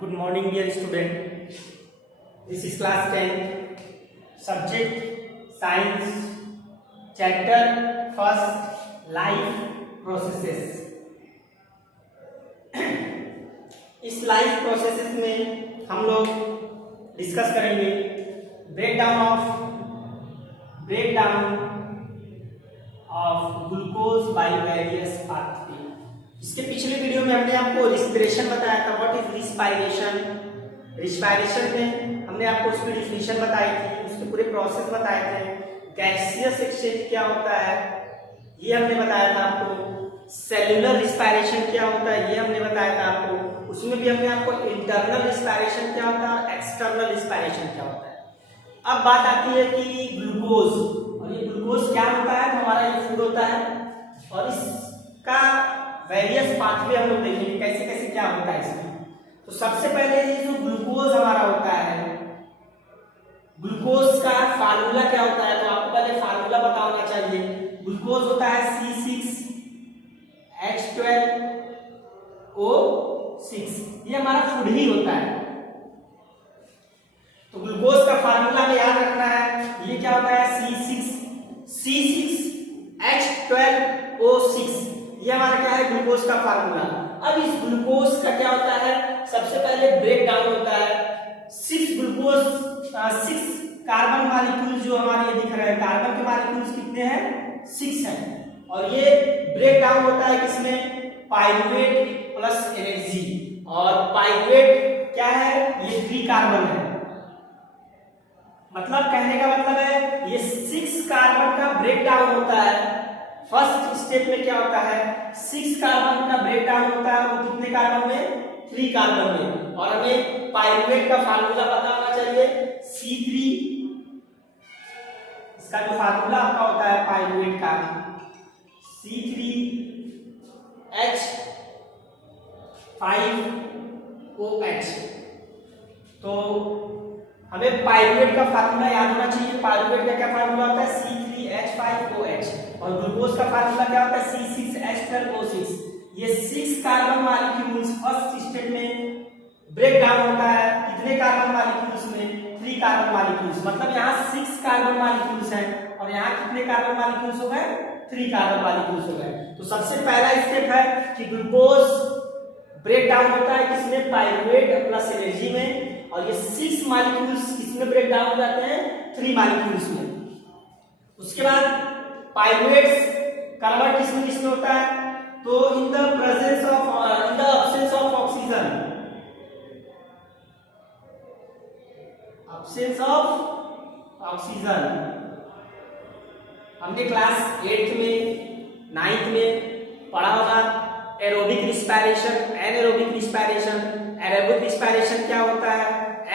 Good morning, dear student. This is class 10, subject science, chapter first, life processes. इस life processes में हम लोग discuss करेंगे breakdown of glucose by various pathway. इसके पिछले video में हमने आपको रिस्पिरेशन बताया था। What is respiration? रिस्पायरेशन में हमने आपको उसकी डिफिनीशन बताई थी, उसके पूरे प्रोसेस बताए थे। गैसियस एक्सचेंज क्या होता है ये हमने बताया था आपको। सेलुलर रिस्पायरेशन क्या होता है ये हमने बताया था आपको। उसमें भी हमने आपको इंटरनल रिस्पायरेशन क्या होता है, एक्सटर्नल रिस्पायरेशन क्या होता है। अब बात आती है कि ग्लूकोज, और ये ग्लूकोज क्या होता है, तो हमारा ये फूड होता है और इसका वेरियस पाथवे हम लोग देखेंगे कैसे कैसे क्या होता है इसमें। तो सबसे पहले ये जो ग्लूकोज हमारा होता है, ग्लूकोज का फार्मूला क्या होता है, तो आपको पहले फार्मूला पता होना चाहिए। ग्लूकोज होता है C6H12O6, ये हमारा फूड ही होता है। तो ग्लूकोज का फार्मूला में याद रखना है, ये क्या होता है C6H12O6, ये हमारा क्या है ग्लूकोज का फार्मूला। अब इस ग्लूकोज का क्या होता है, सबसे पहले ब्रेक डाउन होता है। 6 कार्बन मॉलिक्यूल जो हमारे ये दिख रहे हैं, कार्बन के मॉलिक्यूल्स कितने हैं, 6 हैं। और ये ब्रेक डाउन होता है किसमें, पाइरुवेट प्लस एनर्जी। और पाइरुवेट क्या है, ये 3 कार्बन है। मतलब कहने का मतलब है ये 6 कार्बन का ब्रेक डाउन होता है। फर्स्ट स्टेप में क्या होता है, 6 कार्बन का ब्रेक डाउन होता है, वो कितने कार्बन में, 3 कार्बन में। और हमें पाइरुवेट का फार्मूला पता होना चाहिए C3, इसका जो फार्मूला आपका होता है पाइरुवेट का C3H5OH। तो हमें पाइरुवेट का फार्मूला याद होना चाहिए। पाइरुवेट का क्या फार्मूला होता है, C3H5OH। और ग्लूकोज का फार्मूला क्या होता है, C6H12O6। ये 6 कार्बन मॉलिक्यूल्स फर्स्ट स्टेप में ब्रेक डाउन होता है। कितने कार्बन मॉलिक्यूल्स में, 3 कार्बन मॉलिक्यूल्स। मतलब यहाँ 6 कार्बन मॉलिक्यूल्स हैं और यहाँ कितने कार्बन मॉलिक्यूल्स हो गए, 3 कार्बन मॉलिक्यूल्स हो गए। तो सबसे पहला स्टेप है कि ग्लूकोज ब्रेक डाउन होता है किसमें, पाइरुवेट प्लस एनर्जी में। और ये 6 मॉलिक्यूल्स किसमें ब्रेक डाउन हो जाते हैं, 3 मॉलिक्यूल्स में। उसके बाद पाइरुवेट्स कन्वर्ट किसमें होता है, तो इन द अब्सेंस ऑफ ऑक्सीजन, हमने क्लास 8th में 9th में पढ़ा होगा aerobic respiration, anaerobic respiration. Aerobic respiration क्या होता है,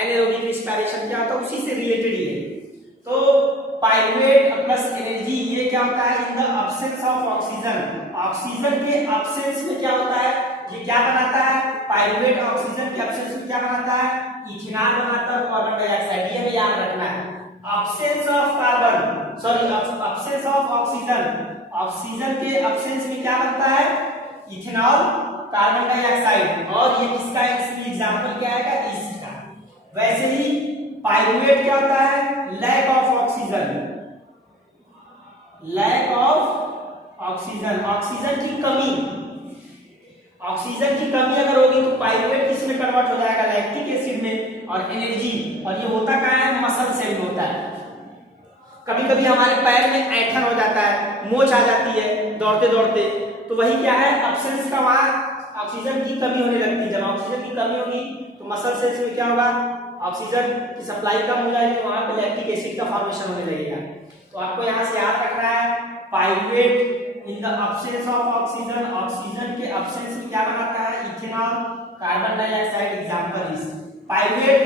एनारोबिक रिस्पायरेशन क्या होता है, उसी से रिलेटेड ये। तो पाइरुवेट प्लस एनर्जी ये क्या होता है, इन the absence of oxygen, oxygen के अब्सेंस में क्या होता है, ये क्या बनाता है, पाइरुवेट ऑक्सीजन के अब्सेंस में क्या बनाता है, इथेनॉल बनाता है, कार्बन डाइऑक्साइड। ये हमें याद रखना है। अब्सेंस ऑफ ऑक्सीजन, ऑक्सीजन के अब्सेंस में क्या बनता है, इथेनॉल, कार्बन डाइऑक्साइड। और ये किसका है, इसकी एग्जांपल क्या आएगा, इसका। वैसे ही पाइरुवेट क्या होता है, लैक ऑफ ऑक्सीजन, ऑक्सीजन की कमी। ऑक्सीजन की कमी अगर होगी तो पाइरुवेट किसमें कन्वर्ट हो जाएगा, लैक्टिक एसिड में। और एनर्जी, और ये होता कहाँ है, मसल सेल में होता है। कभी कभी हमारे पैर में ऐंठन हो जाता है, मोच आ जाती है दौड़ते दौड़ते, तो वही क्या है, अब्सेंस का, वहां ऑक्सीजन की कमी होने लगती है। जब ऑक्सीजन की कमी होगी तो मसल सेल्स में क्या होगा, ऑक्सीजन की सप्लाई कम हो जाएगी, वहां पे लैक्टिक एसिड का फॉर्मेशन होने लगेगा। तो आपको यहाँ से याद रखना है, pyruvate in the absence of oxygen, oxygen के अब्सेंस में क्या बनाता है, ethanol, carbon dioxide. Example is pyruvate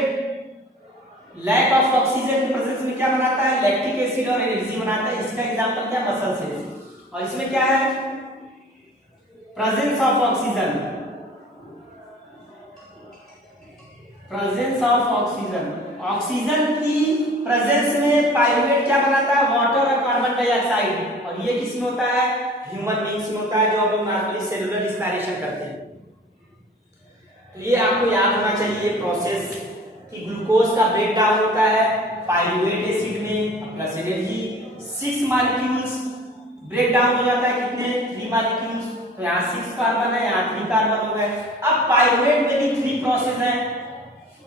lack of oxygen के प्रेजेंस में क्या बनाता है, लैक्टिक एसिड और एनर्जी बनाता है। इसका एग्जांपल क्या, मसल सेल्स। और इसमें क्या है, प्रेजेंस ऑफ ऑक्सीजन, ऑक्सीजन की प्रेजेंस में पाइरुवेट क्या बनाता है, वाटर और कार्बन डाइऑक्साइड। और ये किसमें होता है, ह्यूमन बींग्स में होता है, जो हम नॉर्मली सेलुलर रिस्पायरेशन करते हैं। ये आपको याद होना चाहिए प्रोसेस कि ग्लूकोज का ब्रेक डाउन होता है पाइरुवेट एसिड में plus energy 6 molecules break down हो जाता है कितने 3 मॉलिक्यूल्स। तो यहाँ 6 कार्बन है, यहाँ 3 कार्बन हो गए। अब पाइरुवेट में भी 3 प्रोसेस है।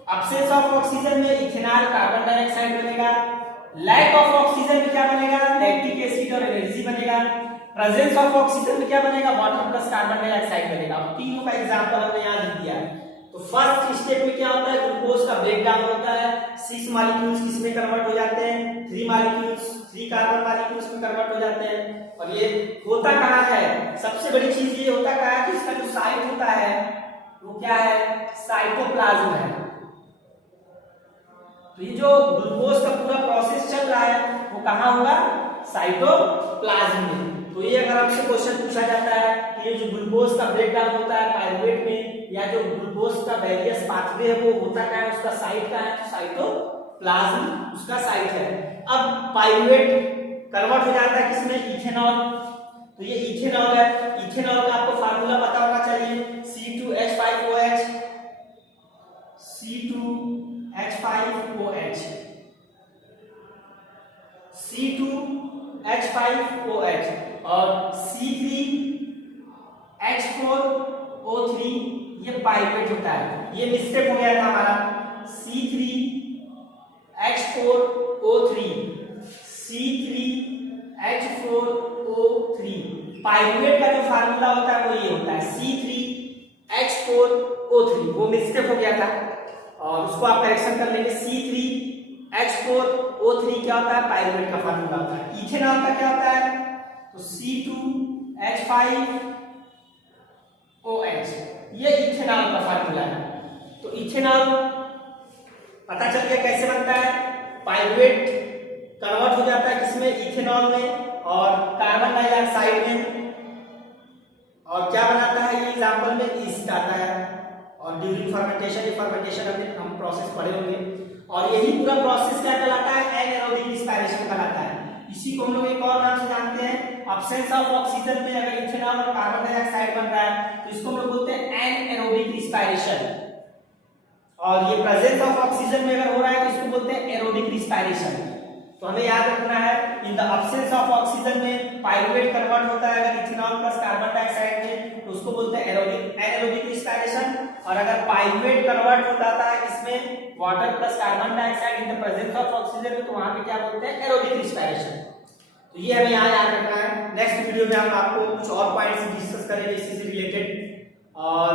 अब्सेंस ऑफ ऑक्सीजन में इथेनॉल कार्बन डाइऑक्साइड बनेगा, लैक ऑफ ऑक्सीजन में क्या बनेगा लैक्टिक एसिड और एनर्जी बनेगा, प्रेजेंस ऑफ ऑक्सीजन में क्या बनेगा वाटर प्लस कार्बन डाइऑक्साइड बनेगा। तीनों का एग्जांपल हमने यहाँ लिख दिया है। तो फर्स्ट स्टेप में क्या होता है ग्लूकोज का ब्रेक डाउन होता है, 6 मॉलिक्यूल्स किसमें कन्वर्ट हो जाते हैं 3 मॉलिक्यूल्स 3 कार्बन मॉलिक्यूल्स में कन्वर्ट हो जाते हैं। और ये होता कहाँ है, सबसे बड़ी चीज ये होता कहाँ है कि इसका जो साइट होता है वो क्या है साइटोप्लाज्म है। तो ये जो ग्लूकोज का पूरा प्रोसेस चल रहा है वो कहाँ होगा साइटोप्लाज्म में। तो ये अगर आपसे क्वेश्चन पूछा जाता है कि ये जो ग्लूकोज का ब्रेक डाउन होता है पाइरुवेट में या जो ग्लूकोज का वेरियस पाथवे है वो होता क्या है उसका साइट क्या है तो साइटोप्लाज्म उसका साइट है। अब पाइरुवेट कन्वर्ट हो जाता है किसमें इथेनॉल। तो ये इथेनॉल है, इथेनॉल का आपको फार्मूला पता होना चाहिए C2H5OH C2H5OH और C3H4O3 ये पाइरुवेट होता है। ये मिस्टेक हो गया था हमारा C3H4O3 पाइरुवेट का जो फार्मूला होता है वो ये होता है C3H4O3 वो मिस्टेक हो गया था और उसको आप करेक्शन कर लेंगे। C3H4O3 क्या होता है पाइरुवेट का फार्मूला होता है। इथेनॉल का क्या होता है तो C2H5OH ये इथेनॉल का फार्मूला है। तो इथेनॉल पता चल गया कैसे बनता है पाइरुवेट कन्वर्ट हो जाता है किसमें इथेनॉल में और कार्बन डाइऑक्साइड में और क्या बनाता है ये एग्जांपल में ईस्ट आता है और ड्यूरिंग फर्मेंटेशन ये फर्मेंटेशन हम प्रोसेस पढ़े होंगे और यही पूरा प्रोसेस क्या कहलाता है एनारोबिक रिस्पायरेशन कहलाता है। इसी को हम लोग एक और नाम से जानते हैं अब्सेंस ऑफ ऑक्सीजन में अगर इथेनॉल और कार्बन डाइऑक्साइड बन रहा है तो इसको हम लोग बोलते हैं एनारोबिक रिस्पायरेशन और ये प्रेजेंस ऑफ ऑक्सीजन में अगर हो रहा है तो इसको बोलते हैं एरोबिक रिस्पायरेशन। तो हमें याद रखना है इन द अब्सेंस ऑफ ऑक्सीजन में पाइरुवेट कन्वर्ट होता है अगर इथेनॉल प्लस कार्बन डाइऑक्साइड में तो उसको बोलते हैं एनारोबिक रिस्पायरेशन और अगर पाइरुवेट कन्वर्ट हो जाता है इसमें water plus carbon dioxide in the presence of oxygen में तो वहां पे क्या बोलते हैं एरोबिक रिस्पायरेशन। तो ये हमें यहाँ याद रखना है। नेक्स्ट वीडियो में हम आपको कुछ और पॉइंट्स डिस्कस करेंगे इसी से रिलेटेड और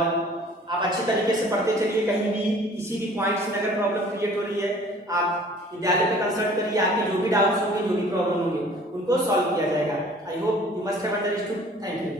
आप अच्छे तरीके से पढ़ते चलिए। कहीं भी किसी भी पॉइंट्स में अगर प्रॉब्लम क्रिएट हो रही है आप विद्यालय पे कंसल्ट करिए, आपके जो भी डाउट्स होंगे जो भी प्रॉब्लम होंगे उनको सॉल्व किया जाएगा। I hope you must have understood. Thank you.